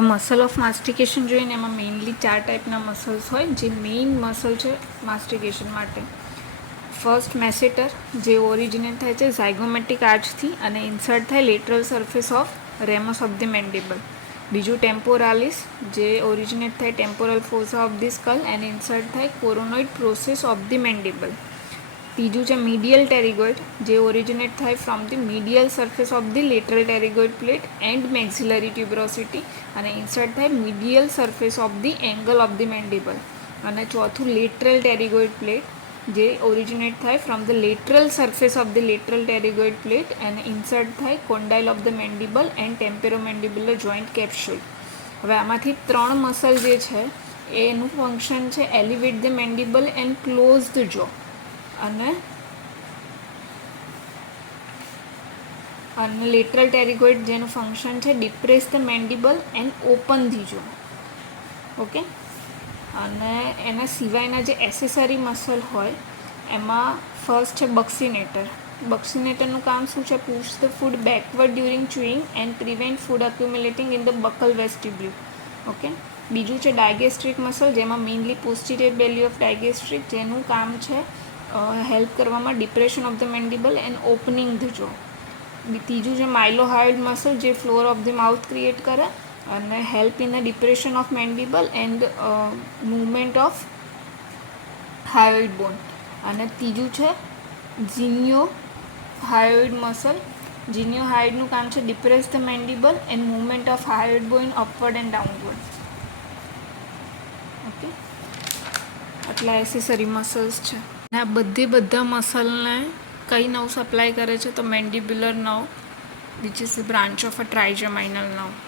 Muscle of માસ્ટિકેશન જોઈએ ને એમાં મેઇનલી 4 ટાઈપના મસલ્સ હોય જે મેઇન મસલ છે માસ્ટિકેશન માટે. ફર્સ્ટ મેસેટર જે ઓરિજિનેટ થાય છે ઝાયગોમેટિક આર્ચથી અને ઇન્સર્ટ થાય lateral surface of ramus of the mandible. બીજું ટેમ્પોરાલિસ જે ઓરિજિનેટ થાય temporal fossa of the skull and insert થાય coronoid process of the mandible. ત્રીજું છે મીડિયલ ટેરિગોઇડ જે ઓરિજિનેટ થાય from the medial surface of the lateral pterygoid plate and maxillary tuberosity અને insert થાય medial surface of the angle of the mandible. અને ચોથું lateral pterygoid plate જે originate થાય from the lateral surface of the lateral pterygoid plate અને insert થાય condyle of the mandible and temporomandibular joint capsule. હવે આમાંથી 3 muscle જે છે એનું ફંક્શન છે elevate the mandible and close the jaw અને લેટરલ ટેરિગોઇડ જેનું ફંક્શન છે depress the mandible and open the jaw. Okay, અને એના સિવાયના જે એસેસરી મસલ હોય એમાં ફર્સ્ટ છે બક્સિનેટર. બક્સિનેટરનું કામ શું છે? Push the food backward during chewing and prevent food accumulating in the buccal vestibule. Okay, બીજું છે ડાયગેસ્ટ્રિક મસલ જેમાં mainly posterior belly of digastric જેનું કામ છે હેલ્પ કરવામાં depression of the mandible and opening the jaw. ત્રીજું છે mylohyoid muscle જે floor of the mouth create કરે અને help in the depression of mandible and movement of hyoid bone. અને ત્રીજું છે ઝિનિયોહાયોઇડ મસલ. ઝિનિયોહાયોઇડનું કામ છે depress the mandible and movement of hyoid bone upward and downward. Okay, આટલા accessory muscles છે. અને આ બધા મસલને કઈ નર્વ સપ્લાય કરે છે? તો mandibular nerve which is the branch of a trigeminal nerve.